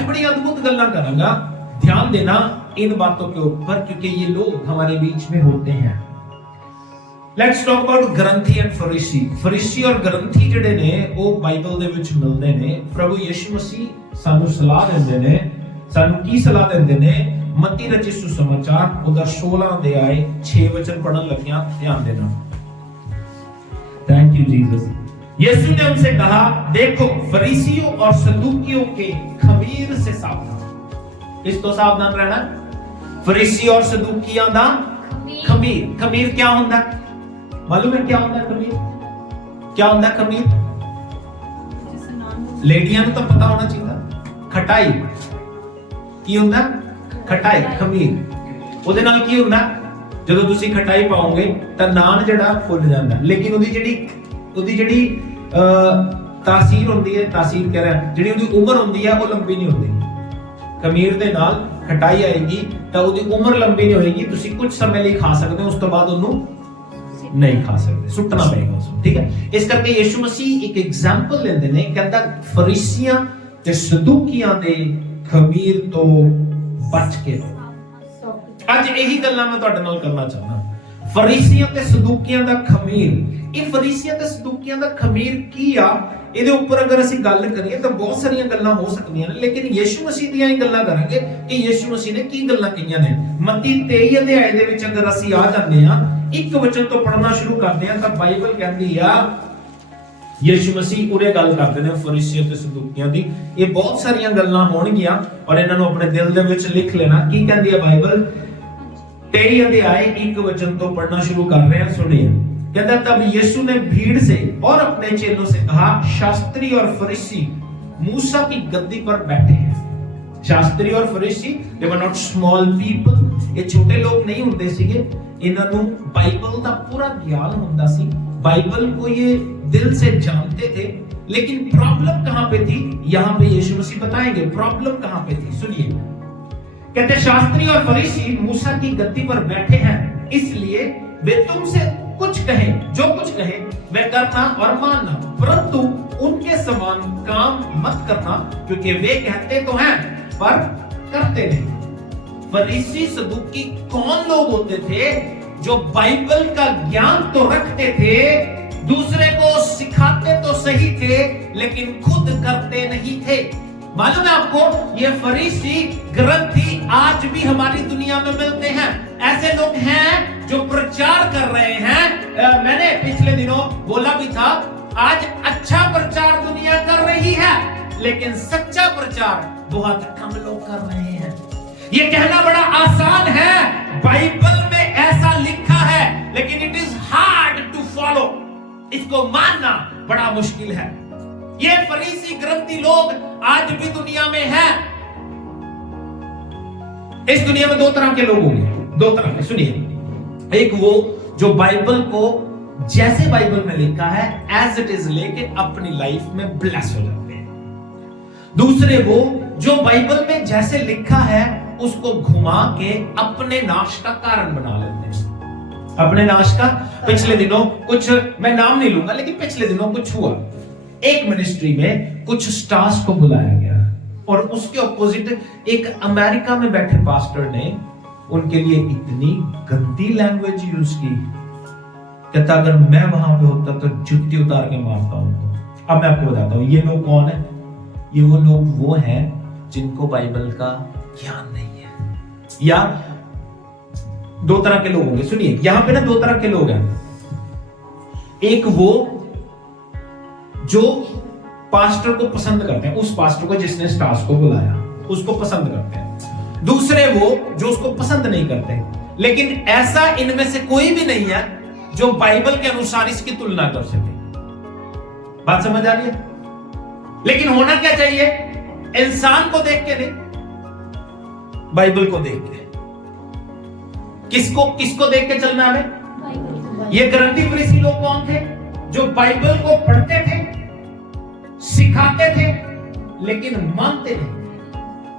आज बड़ी अद्भुत गल्ला करांगा, ध्यान देना इन बातों के ऊपर, क्योंकि ये लोग हमारे बीच में होते हैं। Let's talk about granthi and फरीसी। फरीसी और ग्रंथी ਜਿਹੜੇ ਨੇ ਉਹ ਬਾਈਬਲ ਦੇ ਵਿੱਚ ਮਿਲਦੇ ਨੇ। ਪ੍ਰਭੂ ਯਿਸੂ ਮਸੀਹ ਸਾਨੂੰ ਸਲਾਹ ਦਿੰਦੇ ਨੇ, ਸਾਨੂੰ ਕੀ ਸਲਾਹ ਦਿੰਦੇ ਨੇ? ਮਤੀ ਰਚਿਤ ਸੁਸਮਾਚਾਰ ਉਹਦਾ 16 ਅਧਿਆਇ 6 वचन पढ़न लगिया, ध्यान देना। Thank you Jesus. यीशु ने उनसे कहा, देखो फरीसियों और सदूकियों के खमीर से सावधान। किस तो सावधान रहना? फरीसी और सदूकियों दा खमीर। खमीर क्या होता है? मालूम है क्या होता है खमीर? क्या होता है खमीर? लेडियां को तो पता होना चाहिए। खटाई की होता? खटाई खमीर। ਉਹਦੇ ਨਾਲ ਕੀ ਹੁੰਦਾ? ਜਦੋਂ ਤੁਸੀਂ ਖਟਾਈ ਪਾਓਗੇ ਤਾਂ ਨਾਨ ਜਿਹੜਾ ਫੁੱਲ ਜਾਂਦਾ, ਲੇਕਿਨ ਉਹਦੀ ਜਿਹੜੀ ਤਾਸੀਰ ਹੁੰਦੀ ਹੈ, ਤਾਸੀਰ ਕਹਿ ਰਿਹਾ, ਜਿਹੜੀ ਉਹਦੀ ਉਮਰ ਹੁੰਦੀ ਹੈ ਉਹ ਲੰਬੀ ਨਹੀਂ ਹੁੰਦੀ। ਖਮੀਰ ਦੇ ਨਾਲ ਖਟਾਈ ਆਏਗੀ ਤਾਂ ਉਹਦੀ ਉਮਰ ਲੰਬੀ ਨਹੀਂ ਹੋਏਗੀ। ਤੁਸੀਂ ਕੁਝ ਸਮੇਂ ਲਈ ਖਾ ਸਕਦੇ ਹੋ, ਉਸ ਤੋਂ ਬਾਅਦ ਉਹਨੂੰ ਨਹੀਂ ਖਾ ਸਕਦੇ, ਸੁੱਟਣਾ ਪਏਗਾ ਉਸਨੂੰ। ਠੀਕ ਹੈ, ਇਸ ਕਰਕੇ ਯਿਸੂ ਮਸੀਹ ਇੱਕ ਐਗਜ਼ਾਮਪਲ ਲੈਂਦੇ ਨੇ, ਕਹਿੰਦਾ ਫਰੀਸੀਆਂ ਤੇ ਸਦੂਕੀਆਂ ਦੇ ਖਮੀਰ ਤੋਂ ਬਚ ਕੇ ਰਹੋ। ਅੱਜ ਇਹੀ ਗੱਲਾਂ ਮੈਂ ਤੁਹਾਡੇ ਨਾਲ ਕਰਨਾ ਚਾਹੁੰਦਾ। ਫਰੀਸੀਆਂ ਤੇ ਸਦੂਕੀਆਂ ਦਾ ਖਮੀਰ। ਇਹ ਫਰੀਸੀਆਂ ਤੇ ਸਦੂਕੀਆਂ ਦਾ ਖਮੀਰ ਕੀ ਆ? ਇਹਦੇ ਉੱਪਰ ਅਗਰ ਅਸੀਂ ਗੱਲ ਕਰੀਏ ਤਾਂ ਬਹੁਤ ਸਾਰੀਆਂ ਗੱਲਾਂ ਹੋ ਸਕਦੀਆਂ ਨੇ, ਲੇਕਿਨ ਯਿਸੂ ਮਸੀਹ ਦੀਆਂ ਹੀ ਗੱਲਾਂ ਕਰਾਂਗੇ ਕਿ ਯਿਸੂ ਮਸੀਹ ਨੇ ਕੀ ਗੱਲਾਂ ਕਹੀਆਂ ਨੇ। ਮੱਤੀ 23 ਅਧਿਆਇ ਦੇ ਵਿੱਚ ਅਗਰ ਅਸੀਂ ਆ ਜਾਂਦੇ ਆ, ਇੱਕ ਵਚਨ ਤੋਂ ਪੜ੍ਹਨਾ ਸ਼ੁਰੂ ਕਰਦੇ ਆ ਤਾਂ ਬਾਈਬਲ ਕਹਿੰਦੀ ਆ, ਯਿਸੂ ਮਸੀਹ ਉਰੇ ਗੱਲ ਕਰਦੇ ਨੇ ਫਰੀਸੀਆਂ ਤੇ ਸਦੂਕੀਆਂ ਦੀ। ਇਹ ਬਹੁਤ ਸਾਰੀਆਂ ਗੱਲਾਂ ਹੋਣਗੀਆਂ ਔਰ ਇਹਨਾਂ ਨੂੰ ਆਪਣੇ ਦਿਲ ਦੇ ਵਿੱਚ ਲਿਖ ਲੈਣਾ। ਕੀ ਕਹਿੰਦੀ ਹੈ ਬਾਈਬਲ? 23 अध्याय 1 वचन तो पढ़ना शुरू कर रहे हैं, सुनिए। कहता तब यीशु ने भीड़ से और अपने चेलों से कहा, शास्त्री और फरीसी मूसा की गद्दी पर बैठे हैं। शास्त्री और फरीसी, they were not small people, ये छोटे लोग नहीं ਹੁੰਦੇ ਸੀਗੇ। ਇਹਨਾਂ ਨੂੰ बाइबल ਦਾ ਪੂਰਾ ਗਿਆਨ ਹੁੰਦਾ ਸੀ, बाइबल को ये दिल से जानते थे। लेकिन प्रॉब्लम कहां पे थी? यहां पे यीशु मसीह बताएंगे प्रॉब्लम कहां पे थी। सुनिए, कहते शास्त्री और फरीसी मूसा की गद्दी पर बैठे हैं, इसलिए वे तुमसे कुछ कहे, जो कुछ कहे वे करना और मानना, परंतु उनके समान काम मत करना, क्योंकि वे कहते तो हैं पर करते नहीं। फरीसी सदूकी कौन लोग होते थे? जो बाइबल का ज्ञान तो रखते थे, दूसरे को सिखाते तो सही थे, लेकिन खुद करते नहीं थे। मालूम है आपको, ये फरीसी ग्रंथी आज भी हमारी दुनिया में मिलते हैं। ऐसे लोग हैं जो प्रचार कर रहे हैं। मैंने पिछले दिनों बोला भी था, आज अच्छा प्रचार दुनिया कर रही है, लेकिन सच्चा प्रचार बहुत कम लोग कर रहे हैं। ये कहना बड़ा आसान है, बाइबल में ऐसा लिखा है, लेकिन it is hard to follow. इसको मानना बड़ा मुश्किल है। ये फरीसी ग्रंथी लोग आज भी दुनिया में हैं। इस दुनिया में दो तरह के लोग होंगे, दो तरह के। सुनिए, एक वो जो बाइबल को जैसे बाइबल में लिखा है एज इट इज लेके अपनी लाइफ में ब्लेस हो जाते हैं। दूसरे वो जो बाइबल में जैसे लिखा है उसको घुमा के अपने नाश का कारण बना लेते हैं। अपने नाश का। पिछले दिनों कुछ, मैं नाम नहीं लूंगा, लेकिन पिछले दिनों कुछ हुआ। एक मिनिस्ट्री में कुछ स्टार्स को बुलाया गया और उसके ऑपोजिट एक अमेरिका में बैठे पास्टर ने उनके लिए इतनी गंदी लैंग्वेज यूज की, कहता अगर मैं वहां पे होता तो जुत्ती उतार के मारता हूं। अब मैं आपको बताता हूं ये लोग कौन है। ये वो लोग वो हैं जिनको बाइबल का ज्ञान नहीं है। या दो तरह के लोग होंगे। सुनिए, यहां पे ना दो तरह के लोग हैं। एक वो जो पास्टर को पसंद करते हैं, उस पास्टर को जिसने स्टार्स को बुलाया उसको पसंद करते हैं। दूसरे वो जो उसको पसंद नहीं करते। लेकिन ऐसा इनमें से कोई भी नहीं है जो बाइबल के अनुसार इसकी तुलना कर सके। बात समझ आ रही है? लेकिन होना क्या चाहिए? इंसान को देख के नहीं, बाइबल को देख के। किसको देख के चलना हमें? ये ग्रंथी फरीसी लोग कौन थे? जो बाइबल को पढ़ते थे, सिखाते थे, लेकिन मानते नहीं।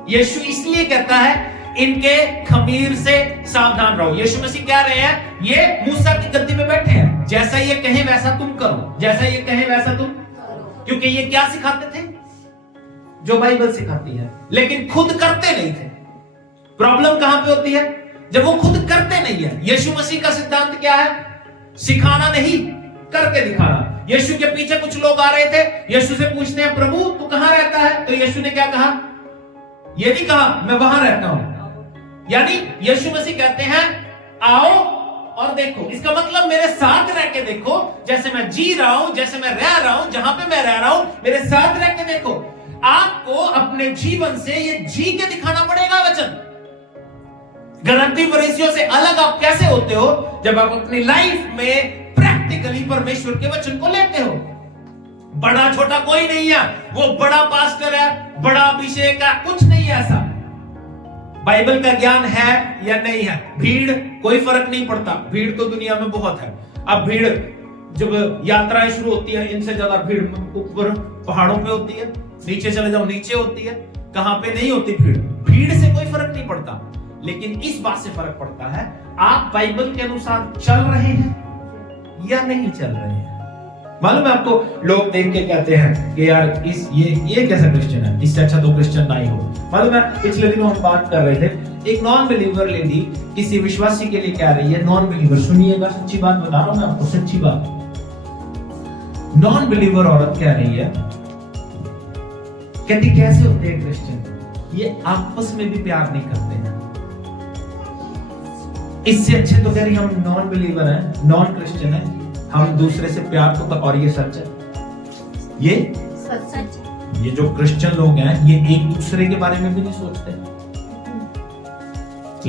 यीशु इसलिए कहता है इनके खमीर से सावधान रहो। यीशु मसीह कह रहे हैं ये मूसा की गद्दी में बैठे हैं, जैसा ये कहे वैसा तुम करो, जैसा ये कहे वैसा तुम करो। क्योंकि ये क्या सिखाते थे? जो बाइबल सिखाती है, लेकिन खुद करते नहीं थे। प्रॉब्लम कहां पे होती है? जब वो खुद करते नहीं है। यीशु मसीह का सिद्धांत क्या है? सिखाना नहीं, करके दिखाना। यीशु के पीछे कुछ लोग आ रहे थे, यीशु से पूछते हैं प्रभु तू कहां रहता है? तो यीशु ने क्या कहा? ये नहीं कहा मैं वहां रहता हूं। यानी यीशु मसीह कहते हैं आओ और देखो। इसका मतलब मेरे साथ रह के देखो, जैसे मैं जी रहा हूं, जैसे मैं रह रहा हूं, जहां पे मैं रह रहा हूं, मेरे साथ रह के देखो। आपको अपने जीवन से ये जी के दिखाना पड़ेगा वचन। गलती फरीसियों से अलग आप कैसे होते हो? जब आप अपनी लाइफ में प्रैक्टिकली परमेश्वर के वचन को लेते हो। बड़ा छोटा कोई नहीं है, वो बड़ा पास्टर है, बड़ा अभिषेक है, कुछ नहीं है ऐसा। बाइबल का ज्ञान है या नहीं है, भीड़ कोई फर्क नहीं पड़ता। भीड़ तो दुनिया में बहुत है। अब भीड़ जब यात्राएं शुरू होती है, इनसे ज्यादा भीड़ ऊपर पहाड़ों पे होती है, नीचे चले जाओ नीचे होती है, कहां पे नहीं होती भीड़। भीड़ से कोई फर्क नहीं पड़ता, लेकिन इस बात से फर्क पड़ता है आप बाइबल के अनुसार चल रहे हैं या नहीं चल रहे हैं। मालूम है आपको, लोग देख के कहते हैं कि यार ये कैसा क्रिश्चियन है, इससे अच्छा तो क्रिश्चियन ना ही हो। मालूम है पिछले दिनों हम बात कर रहे थे, एक नॉन बिलीवर लेडी किसी विश्वासी के लिए कह रही है, नॉन बिलीवर, सुनिएगा सच्ची बात बता रहा हूं मैं आपको, सच्ची बात। नॉन बिलीवर औरत कह रही है, कहती कैसे होते हैं क्रिश्चियन, ये आपस में भी प्यार नहीं करते हैं। इससे अच्छे तो कह रही हम नॉन बिलीवर हैं, नॉन क्रिश्चियन हैं, हम दूसरे से प्यार तो। और ये सच है, ये सच। ये जो क्रिश्चियन लोग हैं ये एक दूसरे के बारे में भी नहीं सोचते,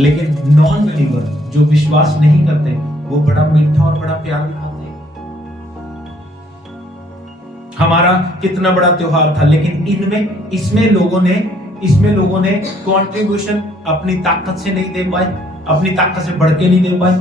लेकिन नॉन बिलीवर जो विश्वास नहीं करते वो बड़ा मीठा और बड़ा प्यार दिखाते हैं। हमारा कितना बड़ा त्योहार था, लेकिन इसमें लोगों ने कंट्रीब्यूशन अपनी ताकत से नहीं दे पाए, अपनी ताकत से बढ़ के नहीं दे पाए।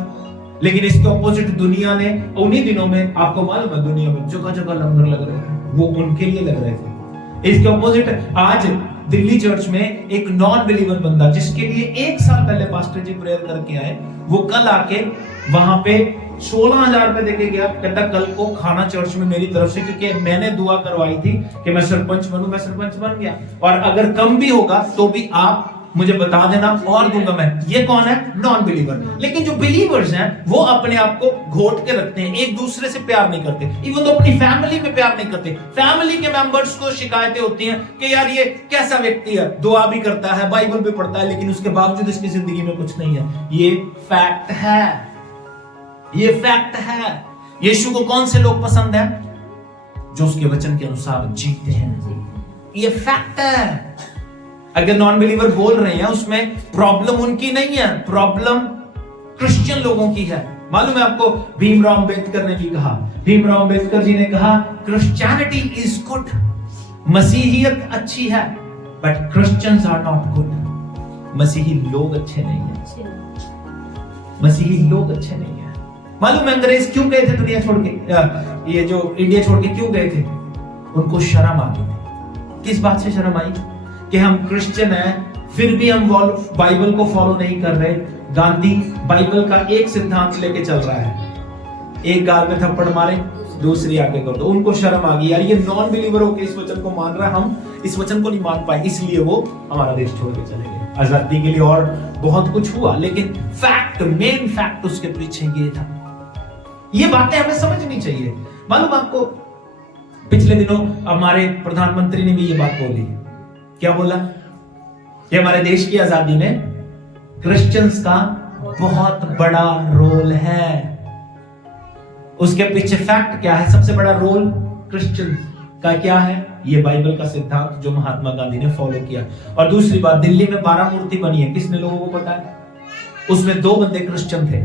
लेकिन इसके ऑपोजिट दुनिया ने उन्हीं दिनों में, आपको मालूम है दुनिया में जगह जगह लंगर लग रहे थे, वो उनके लिए लग रहे थे। इसके ऑपोजिट आज दिल्ली चर्च में एक नॉन बिलीवर बंदा, जिसके लिए 1 साल पहले पास्टर जी प्रेयर करके आए, वो कल आके वहां पे 16,000 रुपए देके गया। कहता कल को खाना चर्च में मेरी तरफ से, क्योंकि मैंने दुआ करवाई थी कि मैं सरपंच बनूं, मैं सरपंच बन गया, और अगर कम भी होगा तो भी आप मुझे बता देना और दूंगा मैं। ये कौन है? Non believer. लेकिन जो बिलीवर्स हैं वो अपने आप को घोट के रखते हैं, एक दूसरे से प्यार नहीं करते, इवन तो अपनी फैमिली में प्यार नहीं करते। फैमिली के मेंबर्स को शिकायतें होती हैं कि यार ये कैसा व्यक्ति है, दुआ भी करता है, बाइबल भी पढ़ता है, लेकिन उसके बावजूद इसकी जिंदगी में कुछ नहीं है। ये फैक्ट है, ये फैक्ट है। यीशु को कौन से लोग पसंद है? जो उसके वचन के अनुसार जीते हैं। ये फैक्ट है। अगर नॉन बिलीवर बोल रहे हैं उसमें प्रॉब्लम उनकी नहीं है, प्रॉब्लम क्रिश्चियन लोगों की है। मालूम है आपको, भीमराव अंबेडकर ने भी कहा, भीमराव अंबेडकर जी ने कहा क्रिश्चियनिटी इज गुड, मसीहियत अच्छी है, but Christians are not good. मसीही लोग अच्छे नहीं है, मसीही लोग अच्छे नहीं है। मालूम है अंग्रेज क्यों गए थे दुनिया छोड़ के, ये जो इंडिया छोड़ के क्यों गए थे? उनको शर्म आ गई थी। किस बात से शर्म आई? कि हम क्रिश्चियन हैं फिर भी हम बाइबल को फॉलो नहीं कर रहे। गांधी बाइबल का एक सिद्धांत लेके चल रहा है, एक गाल में थप्पड़ मारे दूसरी आगे कर दो। उनको शर्म आ गई, यार ये नॉन बिलीवर होकर इस वचन को मान रहा है, हम इस वचन को नहीं मान पाए, इसलिए वो हमारा देश छोड़ के चले गए। आजादी के लिए और बहुत कुछ हुआ, लेकिन फैक्ट, मेन फैक्ट उसके पीछे ये था। ये बातें हमें समझनी चाहिए। मालूम आपको, पिछले दिनों हमारे प्रधानमंत्री ने भी ये बात बोली। क्या बोला? कि हमारे देश की आजादी में क्रिश्चियंस का बहुत बड़ा रोल है। उसके पीछे फैक्ट क्या है? सबसे बड़ा रोल क्रिश्चियंस का क्या है? ये बाइबल का सिद्धांत जो महात्मा गांधी ने फॉलो किया। और दूसरी बात, दिल्ली में 12 मूर्ति बनी है, किसने लोगों को पता है? उसमें 2 बंदे क्रिश्चियन थे।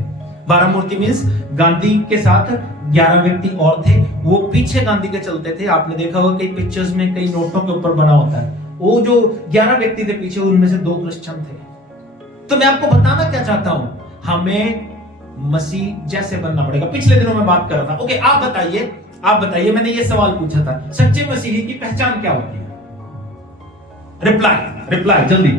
12 मूर्ति मींस गांधी के साथ 11 व्यक्ति और थे, वो पीछे गांधी के चलते थे। आपने देखा होगा कई पिक्चर्स में, कई नोटों के ऊपर बना होता है, वो जो 11 व्यक्ति थे पीछे, उनमें से 2 क्रिश्चियन थे। तो मैं आपको बताना क्या चाहता हूं, हमें मसीह जैसे बनना पड़ेगा। पिछले दिनों में बात कर रहा था। ओके, आप बताइए, मैंने ये सवाल पूछा था, सच्चे मसीही की पहचान क्या होती है? रिप्लाई जल्दी।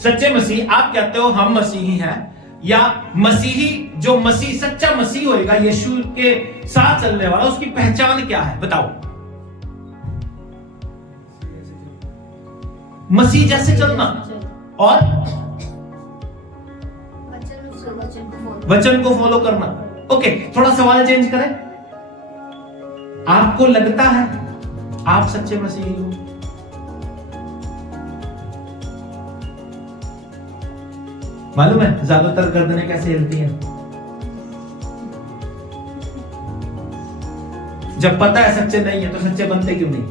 सच्चे मसीह, आप कहते हो हम मसीही हैं, या मसीही जो मसीह सच्चा मसीह होएगा, यीशु के साथ चलने वाला, उसकी पहचान क्या है? बताओ। मसीह जैसे चलना और वचन को फॉलो करना। ओके, थोड़ा सवाल चेंज करें। आपको लगता है आप सच्चे मसीही हो? मालूम है ज्यादातर गर्दनें कैसे हिलती हैं? जब पता है सच्चे नहीं है तो सच्चे बनते क्यों नहीं?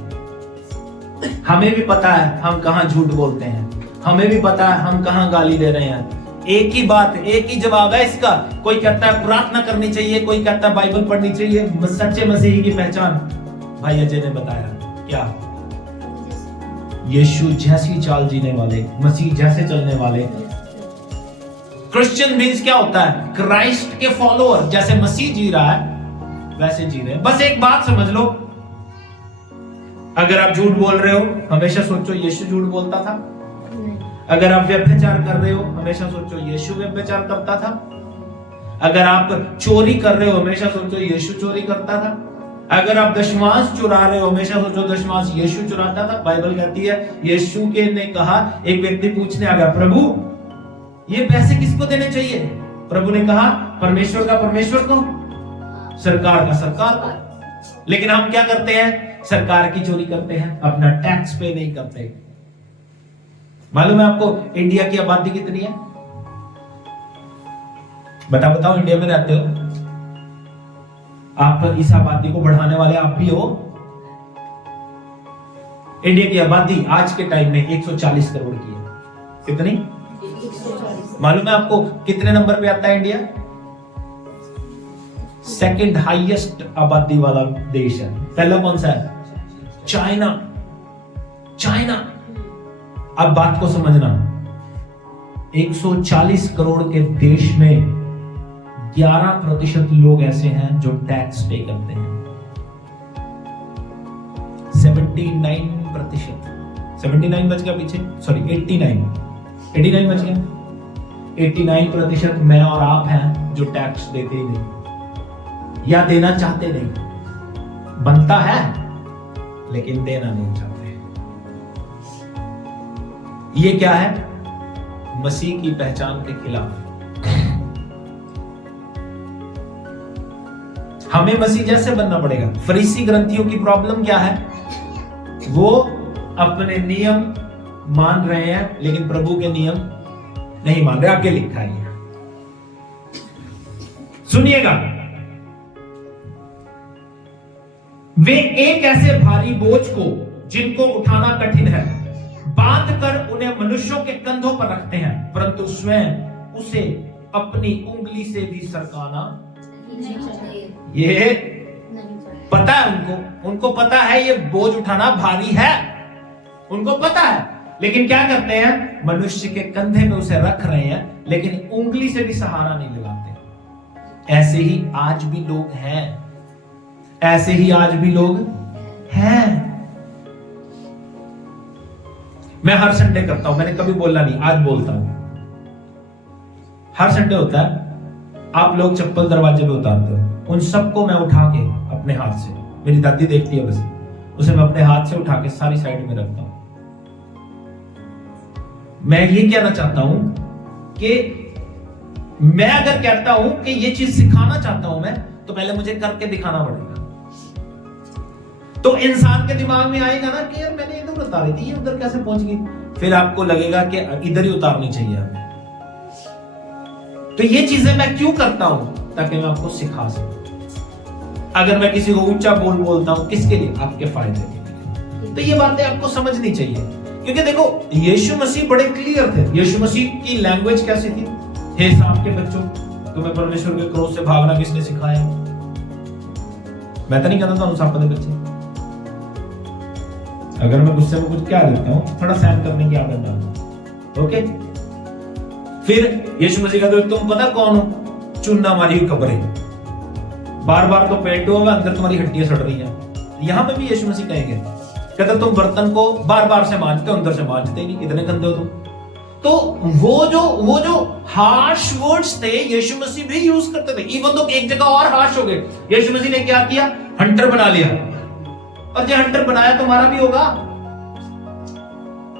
हमें भी पता है हम कहां झूठ बोलते हैं, हमें भी पता है हम कहां गाली दे रहे हैं। एक ही बात, एक ही जवाब है इसका। कोई कहता है प्रार्थना करनी चाहिए, कोई कहता है बाइबल पढ़नी चाहिए। सच्चे मसीही की पहचान भाई अजय ने बताया क्या? यीशु जैसी चाल जीने वाले, मसीह जैसे चलने वाले। क्रिश्चियन मीन्स क्या होता है? क्राइस्ट के फॉलोअर। जैसे मसीह जी रहा है वैसे जी रहे हैं। बस एक बात समझ लो, अगर आप झूठ बोल रहे हो हमेशा सोचो यीशु झूठ बोलता था। अगर आप व्यभिचार कर रहे हो हमेशा सोचो यीशु व्यभिचार करता था। अगर आप चोरी कर रहे हो हमेशा सोचो यीशु चोरी करता था। अगर आप दशमांश चुरा रहे हो हमेशा सोचो दशमांश यीशु चुराता था। बाइबल कहती है यीशु के ने कहा, एक व्यक्ति पूछने आ गया, प्रभु ये पैसे किसको देने चाहिए? प्रभु ने कहा परमेश्वर का परमेश्वर को, सरकार का सरकार को। लेकिन हम क्या करते हैं? सरकार की चोरी करते हैं, अपना टैक्स पे नहीं करते। मालूम है आपको इंडिया की आबादी कितनी है? बताओ, इंडिया में रहते हो आप, इस आबादी को बढ़ाने वाले आप भी हो। इंडिया की आबादी आज के टाइम में 140 करोड़ की है। कितनी? मालूम है आपको कितने नंबर पे आता है इंडिया? सेकंड हाईएस्ट आबादी वाला देश है। पहला कौन सा है? चाइना। चाइना। अब बात को समझना, 140 करोड़ के देश में 11% लोग ऐसे हैं जो टैक्स पे करते हैं। 79% बच गया पीछे, सॉरी 89 बच गया। 89% मैं और आप हैं जो टैक्स देते ही नहीं या देना चाहते नहीं। बनता है लेकिन देना नहीं चाहते। ये क्या है? मसीह की पहचान के खिलाफ। हमें मसीह जैसे बनना पड़ेगा। फरीसी ग्रंथियों की प्रॉब्लम क्या है? वो अपने नियम मान रहे हैं लेकिन प्रभु के नियम नहीं मान रहे। आगे लिखा है, सुनिएगा, वे एक ऐसे भारी बोझ को जिनको उठाना कठिन है बांध कर उन्हें मनुष्यों के कंधों पर रखते हैं, परंतु स्वयं उसे अपनी उंगली से भी सरकाना ये पता है उनको पता है ये बोझ उठाना भारी है, उनको पता है। लेकिन क्या करते हैं? मनुष्य के कंधे में उसे रख रहे हैं लेकिन उंगली से भी सहारा नहीं लगाते। ऐसे ही आज भी लोग हैं, ऐसे ही आज भी लोग हैं। मैं हर संडे करता हूं, मैंने कभी बोला नहीं, आज बोलता हूं। हर संडे होता है, आप लोग चप्पल दरवाजे पे उतारते हो, उन सबको मैं उठा के अपने हाथ से, मेरी दादी देखती है बस, उसे मैं अपने हाथ से उठा के सारी साइड में रखता हूं। मैं ये कहना चाहता हूं कि मैं अगर कहता हूं कि ये चीज सिखाना चाहता हूं मैं, तो पहले मुझे करके दिखाना पड़ेगा। तो इंसान के दिमाग में आएगा ना कि यार मैंने इधर उतारी थी, ये उधर कैसे पहुंच गई? फिर आपको लगेगा कि इधर ही उतारनी चाहिए हमें। तो ये चीजें मैं क्यों करता हूं? ताकि मैं आपको सिखा सकूं। अगर मैं किसी को ऊंचा बोलता हूं, किसके लिए? आपके फायदे के लिए। तो ये बातें आपको समझनी चाहिए, क्योंकि देखो यीशु मसीह बड़े क्लियर थे। यीशु मसीह की लैंग्वेज कैसी थी? हे सांप के बच्चों, तुम्हें परमेश्वर के क्रोध से भागना किसने सिखाया? मैं तो नहीं कहता था सांप के बच्चे। अगर मैं गुस्से में कुछ क्या देता हूं, थोड़ा सहन करने की आदत डालता। ओके, फिर यीशु मसीह कहते तुम पता कौन हो? चूना मारी हुई कब्रें, बार बार तो पेट हुआ अंदर तुम्हारी हड्डियां सड़ रही हैं। यहां पे भी यीशु मसीह कहेंगे, कहते तुम बर्तन को बार बार से मांजते हो, अंदर से मांजते ही नहीं, इतने गंदे हो तुम। तो वो जो हार्श वर्ड्स थे यीशु मसीह भी यूज करते थे। इवन तो एक जगह और हार्श हो गए। यीशु मसीह ने क्या किया? हंटर बना लिया, और जो हंटर बनाया तुम्हारा भी होगा।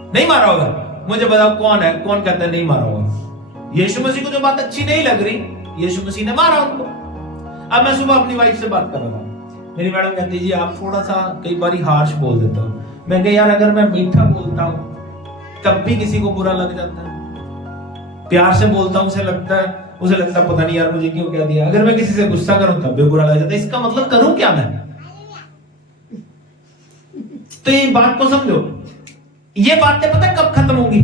नहीं मारा होगा? मुझे बताओ कौन है, कौन कहता है नहीं मारा होगा? यीशु मसीह को जो बात अच्छी नहीं लग रही, यीशु मसीह ने मारा उनको। अब मैं सुबह अपनी वाइफ से बात कर रहा था, मेरी मैडम कहती जी आप थोड़ा सा कई बार हार्श बोल देते हो। मैं कहा यार अगर मैं मीठा बोलता हूं तब भी किसी को बुरा लग जाता है, प्यार से बोलता हूं उसे लगता है पता नहीं यार मुझे क्यों कह दिया। अगर मैं किसी से गुस्सा करूं तब भी बुरा लग जाता है। इसका मतलब करूं क्या मैं? तो ये बात को समझो, ये बातें पता है कब खत्म होंगी?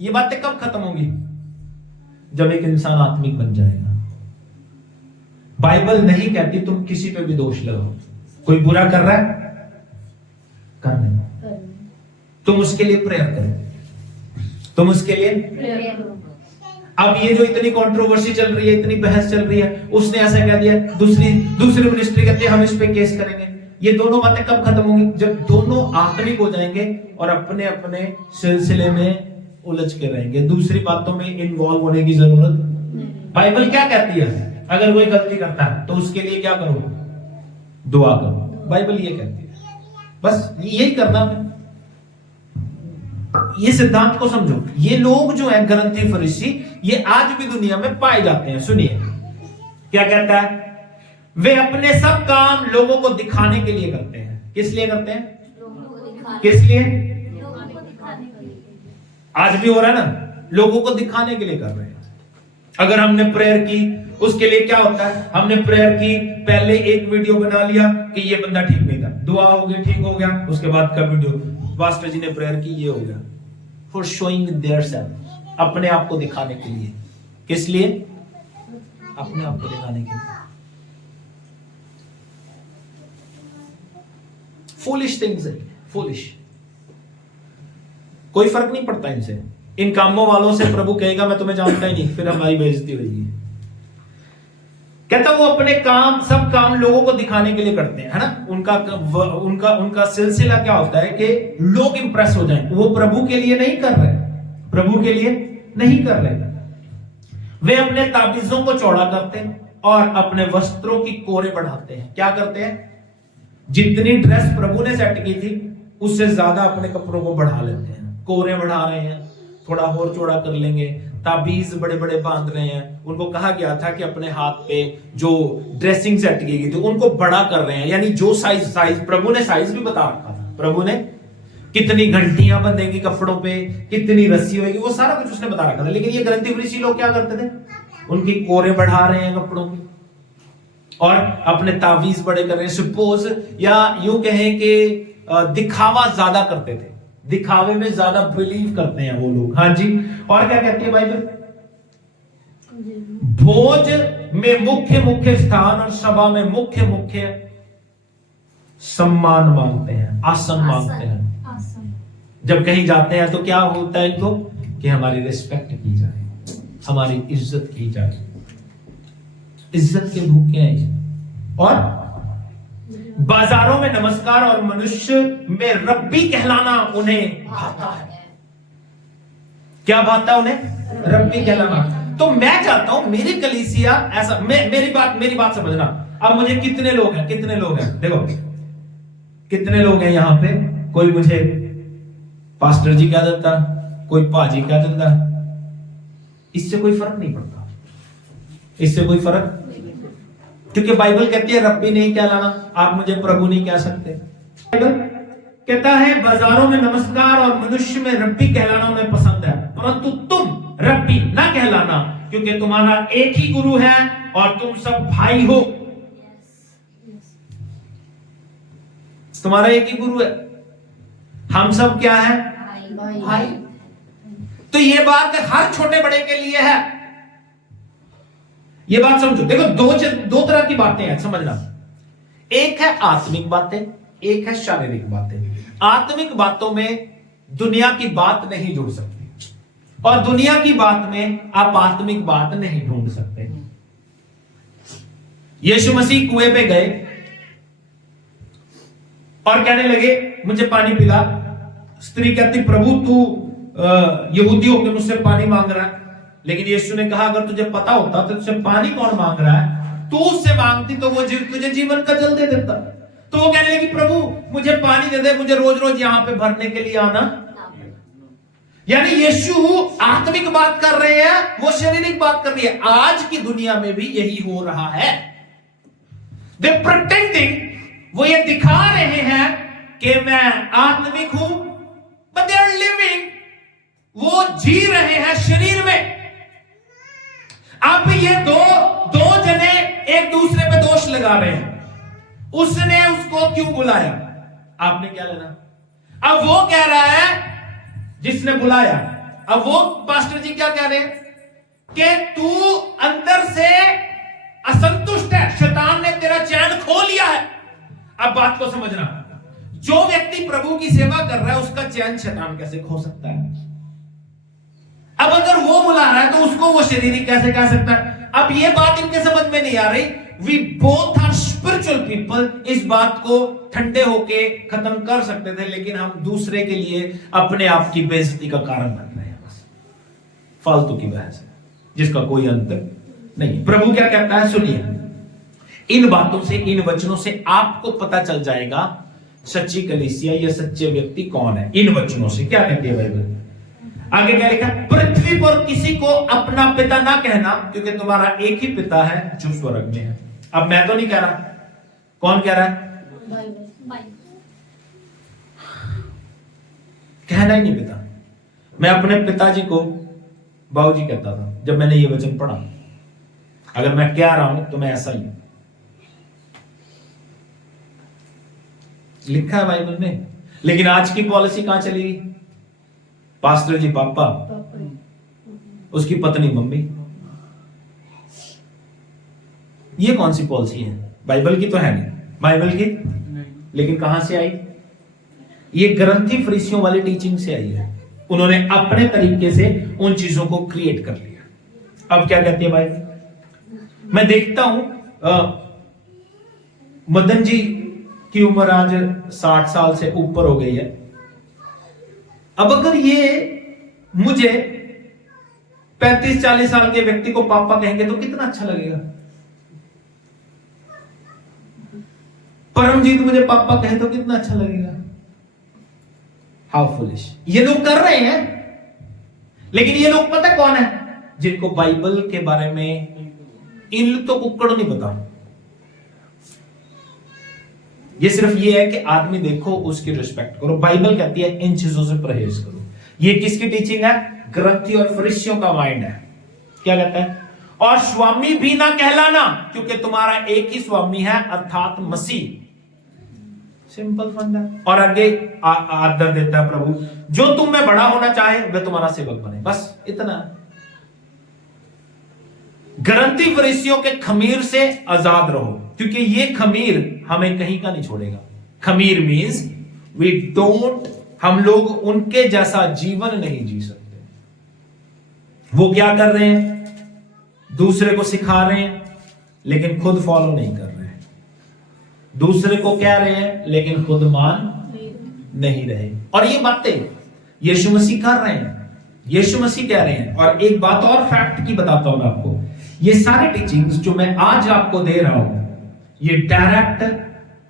ये बातें कब खत्म होंगी? जब एक इंसान आत्मिक बन जाएगा। बाइबल नहीं कहती तुम किसी पे भी दोष लगाओ। कोई बुरा कर रहा है, करने तुम उसके लिए प्रेयर करो, तुम उसके लिए प्रेयर करो। अब ये जो इतनी कंट्रोवर्सी चल रही है, इतनी बहस चल रही है, उसने ऐसा कह दिया, दूसरी मिनिस्ट्री कहती है हम इस पे केस करेंगे। ये दोनों बातें कब खत्म होंगी? जब दोनों आत्मिक हो जाएंगे और अपने अपने सिलसिले में उलझ के रहेंगे। दूसरी बातों में इन्वॉल्व होने की जरूरत नहीं। बाइबल क्या कहती है? अगर कोई गलती करता है तो उसके लिए क्या करो? दुआ करो। बाइबल ये कहती है, बस यही करना है। ये सिद्धांत को समझो। ये लोग जो है ग्रंथी फरीसी, ये आज भी दुनिया में पाए जाते हैं। सुनिए क्या कहता है, वे अपने सब काम लोगों को दिखाने के लिए करते हैं। किस लिए करते हैं? किस लिए? आज भी हो रहा है ना, लोगों को दिखाने के लिए कर रहे हैं। अगर हमने प्रेयर की, उसके लिए क्या होता है? हमने प्रेयर की, पहले एक वीडियो बना लिया कि ये बंदा ठीक नहीं था, दुआ हो गई, ठीक हो गया, उसके बाद का वीडियो पास्टर जी ने प्रेयर की, ये हो गया। फॉर शोइंग देयर सेल्फ, अपने आप को दिखाने के लिए। किस लिए? अपने आप को दिखाने के लिए। फूलिश थिंग्स है, फूलिश। कोई फर्क नहीं पड़ता इनसे। इन कामों वालों से प्रभु कहेगा मैं तुम्हें जानता ही नहीं, फिर हमारी बेइज्जती होगी। कहता वो अपने काम, सब काम लोगों को दिखाने के लिए करते हैं, है ना? उनका सिलसिला क्या होता है कि लोग इंप्रेस हो जाएं। वो प्रभु के लिए नहीं कर रहे, प्रभु के लिए नहीं कर रहे। वे अपने ताबीजों को चौड़ा करते हैं और अपने वस्त्रों की कोरे बढ़ाते हैं। क्या करते हैं? जितनी ड्रेस प्रभु ने सेट की थी उससे ज्यादा अपने कपड़ों को बढ़ा लेते हैं। कोरे बढ़ा रहे हैं, थोड़ा और चौड़ा कर लेंगे, ताबीज बड़े बड़े बांध रहे हैं। उनको कहा गया था कि अपने हाथ पे जो ड्रेसिंग सेट की गई थी उनको बड़ा कर रहे हैं, यानी जो साइज प्रभु ने साइज भी बता रखा था। प्रभु ने कितनी घंटियां बंधेंगी कपड़ों पे, कितनी रस्सी होगी, वो सारा कुछ उसने बता रखा था। लेकिन ये ग्रंथी फरीसी लोग क्या करते थे? उनकी कोरे बढ़ा रहे हैं कपड़ों की और अपने तावीज बड़े कर रहे हैं। सपोज या यूं कहें कि दिखावा ज्यादा करते थे, दिखावे में ज्यादा बिलीव करते हैं वो लोग। हाँ जी। और क्या कहती है बाइबल? भोज में मुख्य स्थान और सभा में मुख्य सम्मान मांगते हैं, आसन मांगते हैं। जब कहीं जाते हैं तो क्या होता है इनको? कि हमारी रिस्पेक्ट की जाए, हमारी इज्जत की जाए। इज्जत के भूखे हैं। और बाजारों में नमस्कार और मनुष्य में रब्बी कहलाना उन्हें भाता है। क्या भाता है उन्हें? रब्बी कहलाना। तो मैं चाहता हूं मेरी कलीसिया ऐसा, मेरी बात समझना। अब मुझे कितने लोग हैं देखो कितने लोग हैं यहां पे। कोई मुझे पास्टर जी कह देता, कोई पाजी कह देता, इससे कोई फर्क नहीं पड़ता, इससे कोई फर्क, क्योंकि बाइबल कहती है रब्बी नहीं कहलाना। आप मुझे प्रभु नहीं कह सकते। बाइबल कहता है बाजारों में नमस्कार और मनुष्य में रब्बी कहलाना उन्हें पसंद है, परंतु तुम रब्बी ना कहलाना, क्योंकि तुम्हारा एक ही गुरु है और तुम सब भाई हो। तुम्हारा एक ही गुरु है, हम सब क्या है? भाई। तो ये बात हर छोटे बड़े के लिए है। ये बात समझो। देखो दो तरह की बातें हैं, समझना। एक है आत्मिक बातें, एक है शारीरिक बातें। आत्मिक बातों में दुनिया की बात नहीं जुड़ सकती और दुनिया की बात में आप आत्मिक बात नहीं ढूंढ सकते। यीशु मसीह कुएं पे गए और कहने लगे मुझे पानी पिला। स्त्री कहती प्रभु तू यहूदी होकर मुझसे पानी मांग रहा है। लेकिन यीशु ने कहा अगर तुझे पता होता तो तुझसे पानी कौन मांग रहा है, तू उससे मांगती तो वो तुझे जीवन का जल दे देता। तो वो कहने लगी प्रभु मुझे पानी दे दे, मुझे रोज रोज यहाँ पे भरने के लिए आना यानी यीशु आत्मिक बात कर रहे हैं, वो शारीरिक बात कर रही है। आज की दुनिया में भी यही हो रहा है। दे प्रिटेंडिंग, वो ये दिखा रहे हैं कि मैं आत्मिक हूं, बट दे आर लिविंग, वो जी रहे हैं शरीर में। अब ये दो जने एक दूसरे पे दोष लगा रहे हैं। उसने उसको क्यों बुलाया, आपने क्या लेना। अब वो कह रहा है जिसने बुलाया, अब वो पास्टर जी क्या कह रहे हैं कि तू अंदर से असंतुष्ट है, शैतान ने तेरा चैन खो लिया है। अब बात को समझना, जो व्यक्ति प्रभु की सेवा कर रहा है उसका चैन शैतान कैसे खो सकता है। अब अगर वो बुला रहा है तो उसको वो शरीरी कैसे कह सकता है। अब ये बात इनके समझ में नहीं आ रही। We both are spiritual people. इस बात को ठंडे होके खत्म कर सकते थे, लेकिन हम दूसरे के लिए अपने आप की बेइज्जती का कारण बन रहे हैं। बस फालतू की बहस है जिसका कोई अंत नहीं। प्रभु क्या कहता है, सुनिए। इन बातों से, इन वचनों से आपको पता चल जाएगा सच्ची कलीसिया या सच्चे व्यक्ति कौन है। इन वचनों से क्या कहती है बाइबल। आगे क्या लिखा, पृथ्वी पर किसी को अपना पिता ना कहना, क्योंकि तुम्हारा एक ही पिता है जो स्वर्ग में है। अब मैं तो नहीं कह रहा, कौन कह रहा है, कहना ही नहीं पिता। मैं अपने पिताजी को बाबूजी कहता था जब मैंने ये वचन पढ़ा। अगर मैं कह रहा हूं तो मैं ऐसा ही हूं, लिखा है बाइबल में। लेकिन आज की पॉलिसी कहां चली गई, पास्टर जी पापा, उसकी पत्नी मम्मी। ये कौन सी पॉलिसी है, बाइबल की तो है नहीं, बाइबल की लेकिन कहां से आई, ये ग्रंथी फरीसियों वाली टीचिंग से आई है। उन्होंने अपने तरीके से उन चीजों को क्रिएट कर लिया। अब क्या कहती है बाइबल, मैं देखता हूं मदन जी की उम्र आज 60 साल से ऊपर हो गई है। अब अगर ये मुझे 35-40 साल के व्यक्ति को पापा कहेंगे तो कितना अच्छा लगेगा। परमजीत मुझे पापा कहे तो कितना अच्छा लगेगा। How foolish. ये लोग कर रहे हैं, लेकिन ये लोग पता कौन है, जिनको बाइबल के बारे में इल तो कुक्कड़ नहीं पता। ये सिर्फ ये है कि आदमी देखो, उसकी रिस्पेक्ट करो। बाइबल कहती है इन चीजों से परहेज करो। ये किसकी टीचिंग है, ग्रंथी और फरीसियों का माइंड है। क्या कहता है, और स्वामी भी ना कहलाना, क्योंकि तुम्हारा एक ही स्वामी है अर्थात मसीह। सिंपल फंडा। और आगे आदर देता है प्रभु, जो तुम में बड़ा होना चाहे वह तुम्हारा सेवक बने, बस इतना। ग्रंथी फरीसियों के खमीर से आजाद रहो, क्योंकि ये खमीर हमें कहीं का नहीं छोड़ेगा। खमीर मीन्स वी डोंट, हम लोग उनके जैसा जीवन नहीं जी सकते। वो क्या कर रहे हैं, दूसरे को सिखा रहे हैं लेकिन खुद फॉलो नहीं कर रहे हैं। दूसरे को कह रहे हैं लेकिन खुद मान नहीं रहे। और ये बातें यीशु मसीह कर रहे हैं, यीशु मसीह कह रहे हैं। और एक बात और फैक्ट की बताता हूं मैं आपको, ये सारे टीचिंग्स जो मैं आज आपको दे रहा हूं, ये डायरेक्ट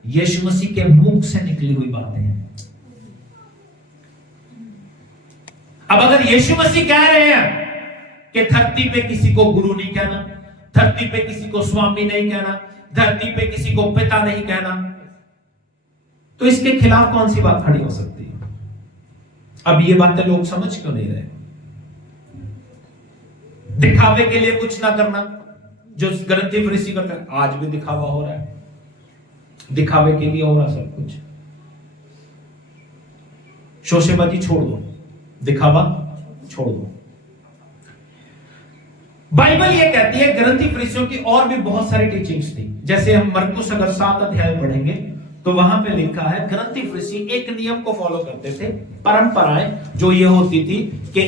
यीशु मसीह के मुख से निकली हुई बातें हैं। अब अगर यीशु मसीह कह रहे हैं कि धरती पे किसी को गुरु नहीं कहना, धरती पे किसी को स्वामी नहीं कहना, धरती पे किसी को पिता नहीं कहना, तो इसके खिलाफ कौन सी बात खड़ी हो सकती है। अब ये बातें लोग समझ क्यों नहीं रहे। दिखावे के लिए कुछ ना करना, जो ग्रंथी फरीसी करते हैं, आज भी दिखावा हो रहा है, दिखावे के लिए हो रहा सब कुछ। शोशेबाजी छोड़ दो, दिखावा छोड़ दो। बाइबल ये कहती है, ग्रंथी फरीसियों की और भी बहुत सारी टीचिंग्स थी। जैसे हम मरकुस अगर 7 अध्याय पढ़ेंगे तो वहां पे लिखा है, ग्रंथी फरीसी एक नियम को फॉलो करते थे, परंपराएं जो ये होती थी कि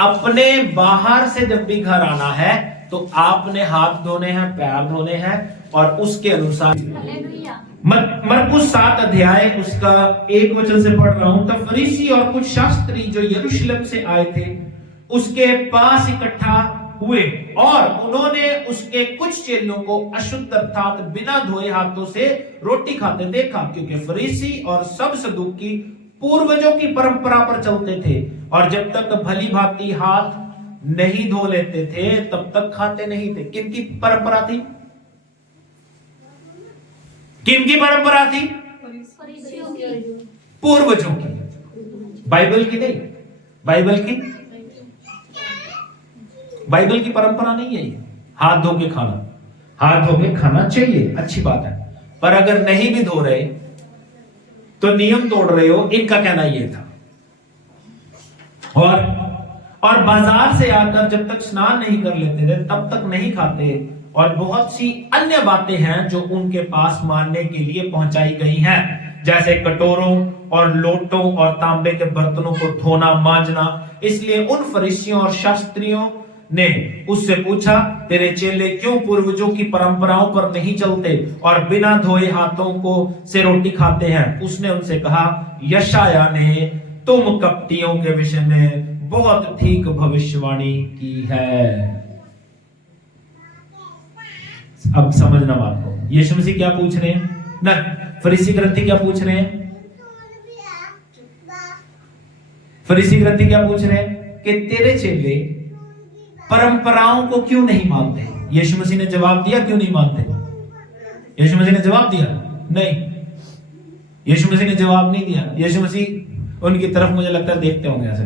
अपने बाहर से जब भी घर आना है तो आपने हाथ धोने हैं, पैर धोने हैं, और उसके अनुसार मरकुस 7 अध्याय उसका 1 वचन से पढ़ रहा हूं। तब फरीसी और कुछ शास्त्री जो यरूशलेम से आए थे उसके पास इकट्ठा हुए, और उन्होंने उसके कुछ चेलों को अशुद्ध अर्थात बिना धोए हाथों से रोटी खाते देखा, क्योंकि फरीसी और सब सदूकी पूर्वजों की परंपरा पर चलते थे और जब तक भली भांति हाथ नहीं धो लेते थे तब तक खाते नहीं थे। किनकी परंपरा थी? किनकी परंपरा थी? पूर्वजों की, बाइबल की नहीं। बाइबल की परंपरा नहीं है ये। हाथ धो के खाना, हाथ धो के खाना चाहिए, अच्छी बात है, पर अगर नहीं भी धो रहे तो नियम तोड़ रहे हो, इनका कहना यह था। और बाजार से आकर जब तक स्नान नहीं कर लेते थे तब तक नहीं खाते। और बहुत सी अन्य बातें हैं जो उनके पास मानने के लिए पहुंचाई गई हैं, जैसे कटोरों और लोटों और तांबे के बर्तनों को धोना मांजना। इसलिए उन फरीसियों और शास्त्रियों ने उससे पूछा, तेरे चेले क्यों पूर्वजों की परंपराओं पर नहीं चलते और बिना धोए हाथों को से रोटी खाते हैं? उसने उनसे कहा, यशायाह ने तुम कपटियों के विषय में बहुत ठीक भविष्यवाणी की है। अब समझना बात को। यीशु मसीह क्या पूछ रहे हैं ना, फरीसी ग्रंथी क्या पूछ रहे हैं? फरीसी ग्रंथी क्या पूछ रहे हैं कि तेरे चेले परंपराओं को क्यों नहीं मानते? यीशु मसीह ने जवाब दिया, क्यों नहीं मानते? यीशु मसीह ने जवाब दिया? नहीं, यीशु मसीह ने जवाब नहीं दिया। यीशु मसीह उनकी तरफ मुझे लगता है देखते होंगे ऐसे।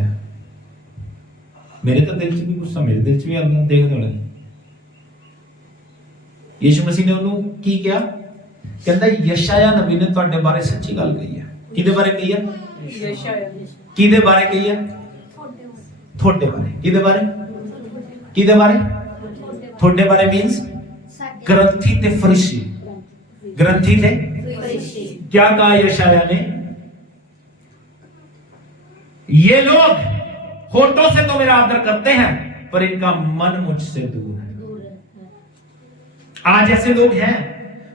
मेरे तो दिल च भी गुस्सा, मेरे दिल च भी आंदा देखते होंगे। यीशु मसीह ने उन्होंने की क्या कहता, यशायाह नबी ने ਤੁਹਾਡੇ बारे सच्ची गल कही है। किदे बारे कही है? किदे बारे कही है? ਤੁਹਾਡੇ बारे। किदे बारे? किदे बारे? ਤੁਹਾਡੇ बारे मींस ग्रंथी थे फरीसी। ग्रंथी थे फरीसी। क्या कहा यशायाह ने? ये लोग होठों से तो मेरा आदर करते हैं पर इनका मन मुझसे दूर है। आज ऐसे लोग हैं,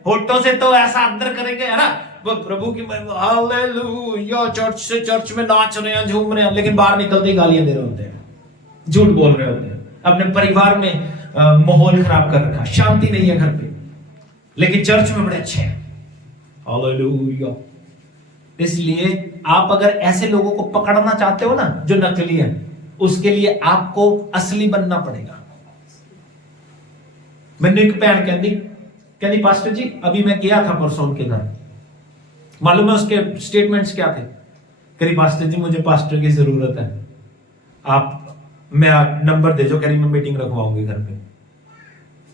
होठों से तो ऐसा आदर करेंगे, है ना, वो प्रभु की हालेलुया, चर्च से चर्च में नाच रहे हैं, झूम रहे हैं, लेकिन बाहर निकलते ही गालियां दे रहे होते हैं, झूठ बोल रहे होते हैं, अपने परिवार में माहौल खराब कर रखा, शांति नहीं है घर पे, लेकिन चर्च में बड़े अच्छे हैं। हालेलुया। इसलिए आप अगर ऐसे लोगों को पकड़ना चाहते हो ना जो नकली है, उसके लिए आपको असली बनना पड़ेगा। मैंने एक भैन कहती पास्टर जी अभी मैं गया था परसों उनके घर, मालूम है उसके स्टेटमेंट्स क्या थे? कह पास्टर जी मुझे पास्टर की जरूरत है, आप मैं नंबर दे जो, कह रही मैं मीटिंग रखवाऊंगी घर पे।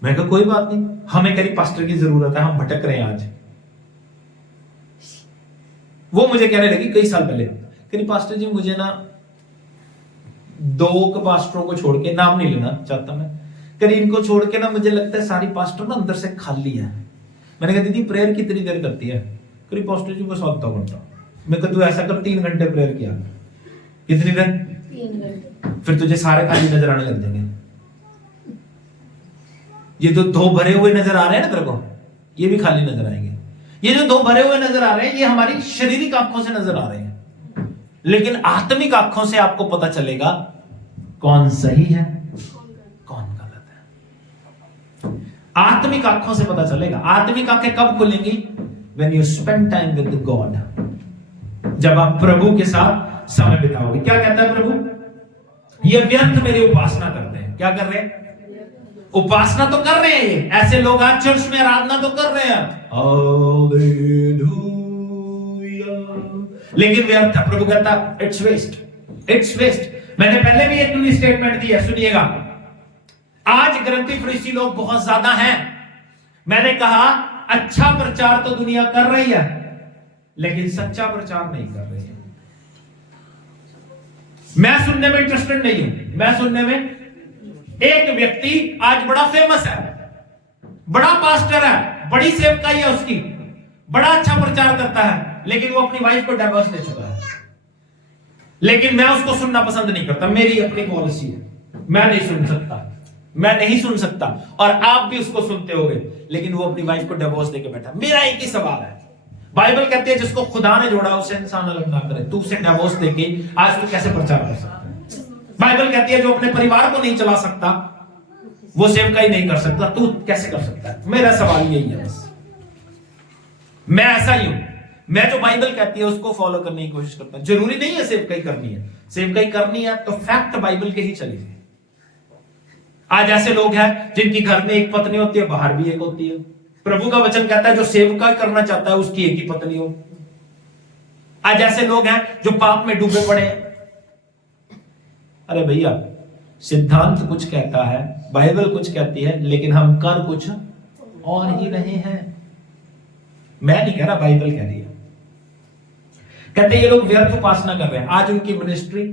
मैं कहा कोई बात नहीं, हमें कह रही पास्टर की जरूरत है, हम भटक रहे हैं आज। वो मुझे कहने लगी कई साल पहले, कह रही पास्टर जी मुझे ना 2 पास्टरों को छोड़ के, नाम नहीं लेना चाहता मैं, कह रही इनको छोड़ के ना मुझे लगता है सारी पास्टर ना अंदर से खाली है। मैंने कहा दीदी प्रेयर कितनी देर करती है? कह रही पास्टर जी बस आधा घंटा। मैं कहा तू ऐसा कर 3 घंटे प्रेयर किया। कितनी देर? 3 घंटे। फिर तुझे सारे खाली नजर आने लग जाएंगे। ये तो 2 भरे हुए नजर आ रहे हैं ना तेरे को, ये भी खाली नजर आएंगे। ये जो 2 भरे हुए नजर आ रहे हैं ये हमारी शारीरिक आंखों से नजर आ रहे हैं, लेकिन आत्मिक आंखों से आपको पता चलेगा कौन सही है कौन गलत है। आत्मिक आंखों से पता चलेगा। आत्मिक आंखें कब खुलेंगी? When you spend time with God, जब आप प्रभु के साथ समय बिताओगे। क्या कहता है प्रभु? ये व्यर्थ मेरी उपासना करते हैं। क्या कर रहे हैं? उपासना तो कर रहे हैं। ऐसे लोग आज चर्च में आराधना तो कर रहे हैं, हालेलुया, लेकिन व्यर्थ है। प्रभु कहता इट्स वेस्ट, इट्स वेस्ट। मैंने पहले भी एक स्टेटमेंट दी है, सुनिएगा। आज ग्रंथी फरीसी लोग बहुत ज्यादा हैं। मैंने कहा अच्छा प्रचार तो दुनिया कर रही है, लेकिन सच्चा प्रचार नहीं कर रही है। मैं सुनने में इंटरेस्टेड नहीं हूं। मैं सुनने में, एक व्यक्ति आज बड़ा फेमस है, बड़ा पास्टर है, बड़ी सेवकाई है उसकी, बड़ा अच्छा प्रचार करता है, लेकिन वो अपनी वाइफ को डिवोर्स दे चुका है। लेकिन मैं उसको सुनना पसंद नहीं करता, मेरी अपनी पॉलिसी है, मैं नहीं सुन सकता, मैं नहीं सुन सकता। और आप भी उसको सुनते होंगे, लेकिन वो अपनी वाइफ को डिवोर्स देके बैठा। मेरा एक ही सवाल है, बाइबल कहती है जिसको खुदा ने जोड़ा उसे इंसान अलग ना करे। तू उसे डिवोर्स देके आज तू कैसे प्रचार कर सकता है? बाइबल कहती है जो अपने परिवार को नहीं चला सकता वो सेवकाई नहीं कर सकता, तू कैसे कर सकता है? मेरा सवाल यही है बस। मैं ऐसा ही हूं, मैं जो बाइबल कहती है उसको फॉलो करने की कोशिश करता हूं। जरूरी नहीं है सेवकाई करनी है, सेवकाई करनी है तो फैक्ट बाइबल के ही चलिए। आज ऐसे लोग हैं जिनकी घर में एक पत्नी होती है, बाहर भी एक होती है। प्रभु का वचन कहता है जो सेवकाई करना चाहता है उसकी एक ही पत्नी हो। आज ऐसे लोग हैं जो पाप में डूबे पड़े हैं। अरे भैया, सिद्धांत कुछ कहता है, बाइबल कुछ कहती है, लेकिन हम कर कुछ और ही रहे हैं। मैं नहीं कह रहा, बाइबल कह रही है। कहते ये लोग व्यर्थ उपासना कर रहे हैं। आज उनकी मिनिस्ट्री,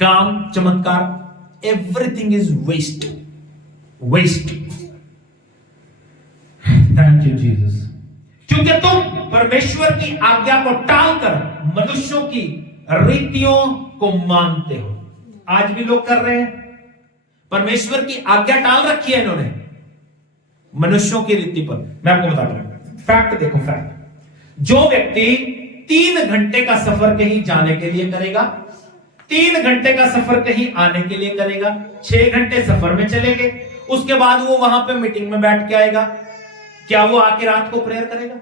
काम, चमत्कार, everything is waste, waste. Thank you Jesus. क्योंकि तुम परमेश्वर की आज्ञा को टालकर मनुष्यों की रीतियों को मानते हो। आज भी लोग कर रहे हैं, परमेश्वर की आज्ञा टाल रखी है इन्होंने मनुष्यों की रीति पर। मैं आपको बताता हूं, फैक्ट देखो, फैक्ट। जो व्यक्ति 3 घंटे का सफर कहीं जाने के लिए करेगा, 3 घंटे का सफर कहीं आने के लिए करेगा, 6 घंटे सफर में चले गए, उसके बाद वो वहां पे मीटिंग में बैठ के आएगा, क्या वो आके रात को प्रेयर करेगा?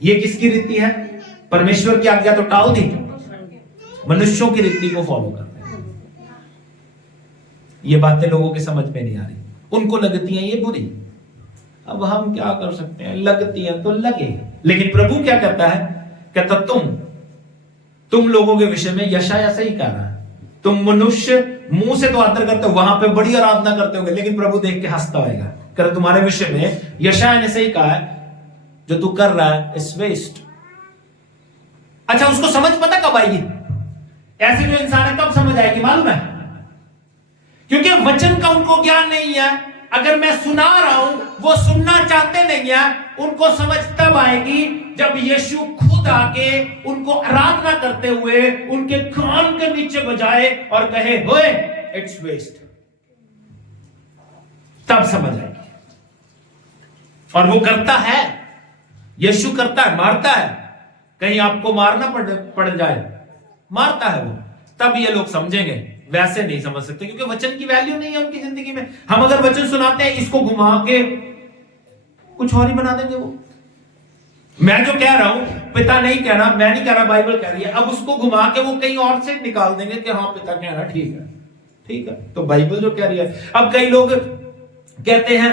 ये किसकी रीति है? परमेश्वर की आज्ञा तो टाल दी, मनुष्यों की रीति को फॉलो कर रहे हैं। ये बातें लोगों के समझ में नहीं आ रही, उनको लगती हैं ये बुरी। अब हम क्या कर सकते हैं, लगती है तो लगे। लेकिन प्रभु क्या कहता है? कहता तुम लोगों के विषय में यशायाह सही कह रहा है। तुम मनुष्य मुंह से तो आदर करते हो, वहां पे बड़ी आराधना करते होगे, लेकिन प्रभु देख के हंसता होगा। कर तुम्हारे विषय में यशायाह ने सही कहा है, जो तू कर रहा है इज वेस्ट। अच्छा, उसको समझ पता कब आएगी? ऐसे जो इंसान है कब समझ आएगी मालूम है? क्योंकि वचन का उनको ज्ञान नहीं है। अगर मैं सुना रहा हूं, वो सुनना चाहते नहीं है। उनको समझ तब आएगी जब यीशु खुद आके उनको आराधना करते हुए उनके कान के नीचे बजाए और कहे होए इट्स वेस्ट, तब समझ आएगी। और वो करता है, यीशु करता है, मारता है। कहीं आपको मारना पड़ जाए, मारता है वो, तब ये लोग समझेंगे। वैसे नहीं समझ सकते, क्योंकि वचन की वैल्यू नहीं है उनकी जिंदगी में। हम अगर वचन सुनाते हैं, इसको घुमा के कुछ और ही बना देंगे वो। मैं जो कह रहा हूं, पिता नहीं कह रहा, मैं नहीं कह रहा, बाइबल कह रही है। अब उसको घुमा के वो कहीं और से निकाल देंगे कि हाँ पिता कह रहा, ठीक है, ठीक है, तो बाइबल जो कह रही है। अब कई लोग कहते हैं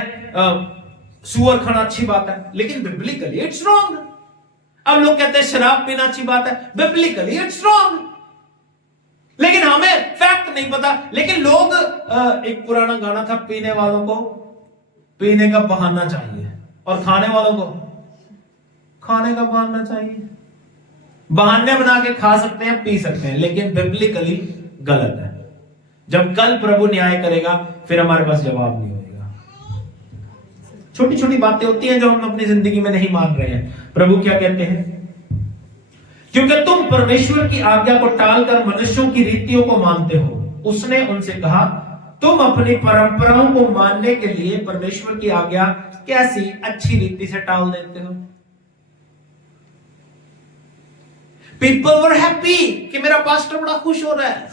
सुअर खाना अच्छी बात है, लेकिन बिब्लिकली इट्स रॉन्ग। अब लोग कहते हैं शराब पीना अच्छी बात है, बिब्लिकली इट्स रॉन्ग। लेकिन हमें फैक्ट नहीं पता। लेकिन लोग एक पुराना गाना था, पीने वालों को पीने का बहाना चाहिए और खाने वालों को खाने का बहाना चाहिए। बहाने बना के खा सकते हैं, पी सकते हैं, लेकिन बिब्लिकली गलत है। जब कल प्रभु न्याय करेगा, फिर हमारे पास जवाब नहीं होगा। छोटी छोटी बातें होती हैं जो हम अपनी जिंदगी में नहीं मान रहे हैं। प्रभु क्या कहते हैं? क्योंकि तुम परमेश्वर की आज्ञा को टालकर मनुष्यों की रीतियों को मानते हो। उसने उनसे कहा, तुम अपनी परंपराओं को मानने के लिए परमेश्वर की आज्ञा कैसी अच्छी रीति से टाल देते हो। पीपल वर हैप्पी कि मेरा पास्टर बड़ा खुश हो रहा है,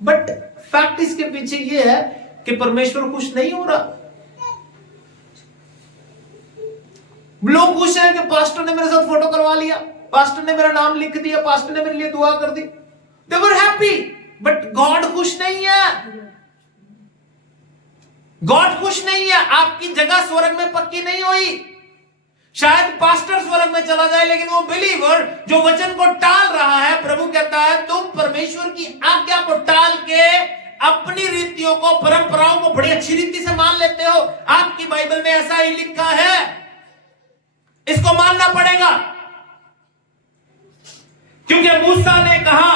बट फैक्ट इसके पीछे ये है कि परमेश्वर खुश नहीं हो रहा। लोग खुश हैं कि पास्टर ने मेरे साथ फोटो करवा लिया, पास्टर ने मेरा नाम लिख दिया, पास्टर ने मेरे लिए दुआ कर दी। दे वर हैप्पी, बट गॉड खुश नहीं है। गॉड खुश नहीं है। आपकी जगह स्वर्ग में पक्की नहीं हुई। शायद पास्टर स्वर्ग में चला जाए, लेकिन वो बिलीवर जो वचन को टाल रहा है, प्रभु कहता है तुम परमेश्वर की आज्ञा को टाल के अपनी रीतियों को, परंपराओं को बड़ी अच्छी रीति से मान लेते हो। आपकी बाइबल में ऐसा ही लिखा है, इसको मानना पड़ेगा। क्योंकि मूसा ने कहा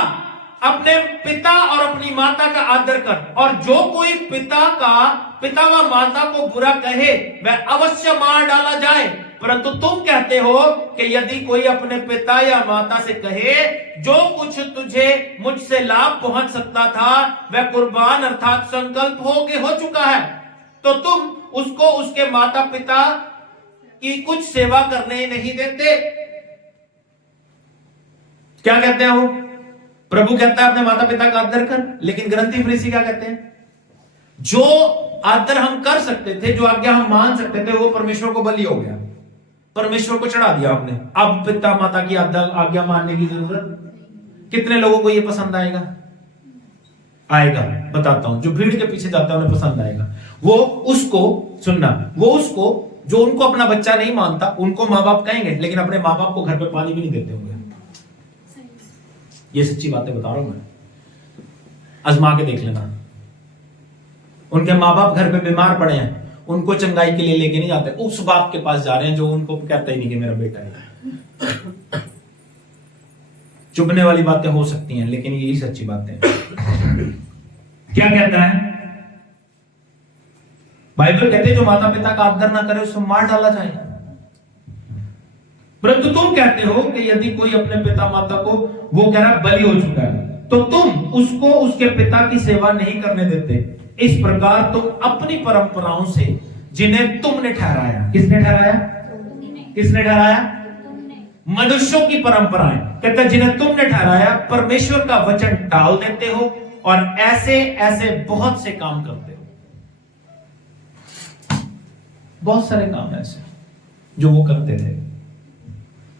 अपने पिता और अपनी माता का आदर कर, और जो कोई पिता व माता को बुरा कहे वह अवश्य मार डाला जाए। परंतु तुम कहते हो कि यदि कोई अपने पिता या माता से कहे, जो कुछ तुझे मुझसे लाभ पहुंच सकता था वह कुर्बान अर्थात संकल्प हो चुका है, तो तुम उसको उसके माता पिता की कुछ सेवा करने नहीं देते। क्या कहते हैं वो? प्रभु कहता है अपने माता पिता का आदर कर, लेकिन ग्रंथी फरीसी क्या कहते हैं? जो आदर हम कर सकते थे, जो आज्ञा हम मान सकते थे, वो परमेश्वर को बलि हो गया। परमेश्वर को चढ़ा दिया आपने, अब पिता माता की आज्ञा मानने की जरूरत। कितने लोगों को ये पसंद आएगा? आएगा, बताता हूं। जो भीड़ के पीछे जाता है उन्हें पसंद आएगा। वो उसको सुनना, वो उसको जो उनको अपना बच्चा नहीं मानता उनको माँ बाप कहेंगे, लेकिन अपने माँ बाप को घर पे पानी भी नहीं देते होंगे। ये सच्ची बातें बता रहा हूं मैं, आजमा के देख लेना। उनके माँ बाप घर पे बीमार पड़े हैं, उनको चंगाई के लिए लेके नहीं जाते, उस बाप के पास जा रहे हैं जो उनको कहता ही नहीं कि मेरा बेटा है। चुभने वाली बातें हो सकती हैं, लेकिन यही सच्ची बातें हैं। क्या कहता है बाइबल? कहते हैं जो माता पिता का आदर ना करे उसको मार डाला जाए। परंतु तुम कहते हो कि यदि कोई अपने पिता माता को, वो कह रहा बलि हो चुका है, तो तुम उसको उसके पिता की सेवा नहीं करने देते। इस प्रकार तुम अपनी परंपराओं से जिन्हें तुमने ठहराया, किसने ठहराया? किसने ठहराया? मनुष्यों की परंपराएं, कहता जिन्हें तुमने ठहराया, परमेश्वर का वचन टाल देते हो और ऐसे ऐसे बहुत से काम करते हो। बहुत सारे काम ऐसे जो वो करते थे,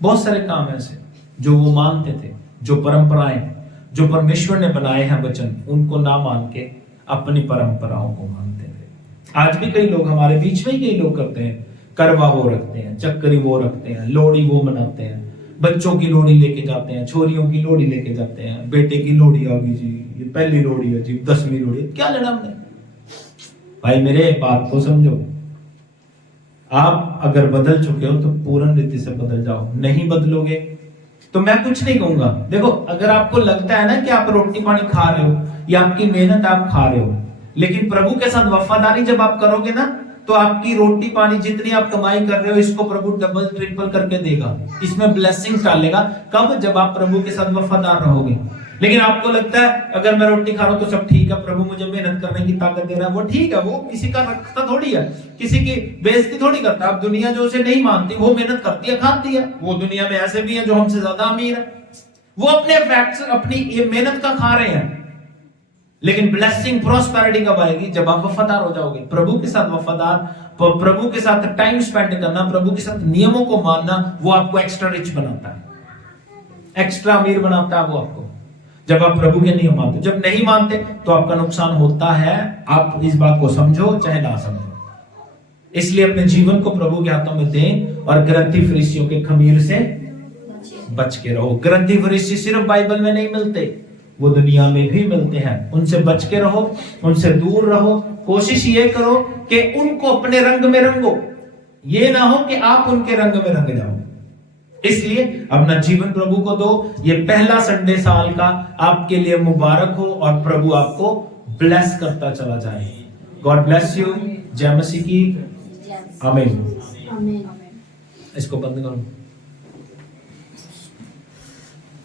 बहुत सारे काम ऐसे जो वो मानते थे, जो परंपराएं जो परमेश्वर ने बनाए हैं वचन, उनको ना मान के अपनी परंपराओं को मानते थे। आज भी कई लोग हमारे बीच में ही कई लोग करते हैं, करवा वो रखते हैं, चक्करी वो रखते हैं, लोहड़ी वो मनाते हैं, बच्चों की लोहड़ी लेके जाते हैं, छोरियों की लोहड़ी लेके जाते हैं, बेटे की लोहड़ी आ गई जी, ये पहली लोहड़ी है जी, 10वीं लोहड़ी, क्या लेना हमने? भाई मेरे बात को समझो, आप अगर बदल चुके हो तो पूर्ण रीति से बदल जाओ, नहीं बदलोगे तो मैं कुछ नहीं कहूंगा। देखो, अगर आपको लगता है ना कि आप रोटी पानी खा रहे हो या आपकी मेहनत आप खा रहे हो, लेकिन प्रभु के साथ वफादारी जब आप करोगे ना, तो आपकी रोटी पानी जितनी आप कमाई कर रहे हो, इसको प्रभु डबल ट्रिपल करके देगा, इसमें ब्लेसिंग्स डालेगा। कब? जब आप प्रभु के साथ वफादार रहोगे। लेकिन आपको लगता है अगर मैं रोटी खा रहा हूं तो सब ठीक है, प्रभु मुझे मेहनत करने की ताकत दे रहा है, वो ठीक है, वो किसी का रखता थोड़ी है, किसी की बेइज्जती थोड़ी करता। अब दुनिया जो उसे नहीं मानती वो मेहनत करती है, खाती है। वो दुनिया में ऐसे भी है जो हमसे ज्यादा अमीर है, वो अपने फैक्ट्स अपनी ये मेहनत का खा रहे हैं। लेकिन ब्लेसिंग प्रॉस्पेरिटी कब आएगी? जब आप वफादार हो जाओगे, प्रभु के साथ वफादार, प्रभु के साथ टाइम स्पेंड करना, प्रभु के साथ नियमों को मानना, वो आपको एक्स्ट्रा रिच बनाता है, एक्स्ट्रा अमीर बनाता है वो आपको, जब आप प्रभु के नियम मानते। जब नहीं मानते तो आपका नुकसान होता है, आप इस बात को समझो चाहे ना समझो। इसलिए अपने जीवन को प्रभु के हाथों में दें और ग्रंथी फरीसियों के खमीर से बच के रहो। ग्रंथी फरीसी सिर्फ बाइबल में नहीं मिलते, वो दुनिया में भी मिलते हैं। उनसे बच के रहो, उनसे दूर रहो। कोशिश ये करो कि उनको अपने रंग में रंगो, ये ना हो कि आप उनके रंग में रंग जाओ। इसलिए अपना जीवन प्रभु को दो। ये पहला संडे साल का आपके लिए मुबारक हो और प्रभु आपको ब्लेस करता चला जाए। God bless you. जय मसीह की। आमीन। इसको बंद करो।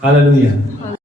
हालेलुया।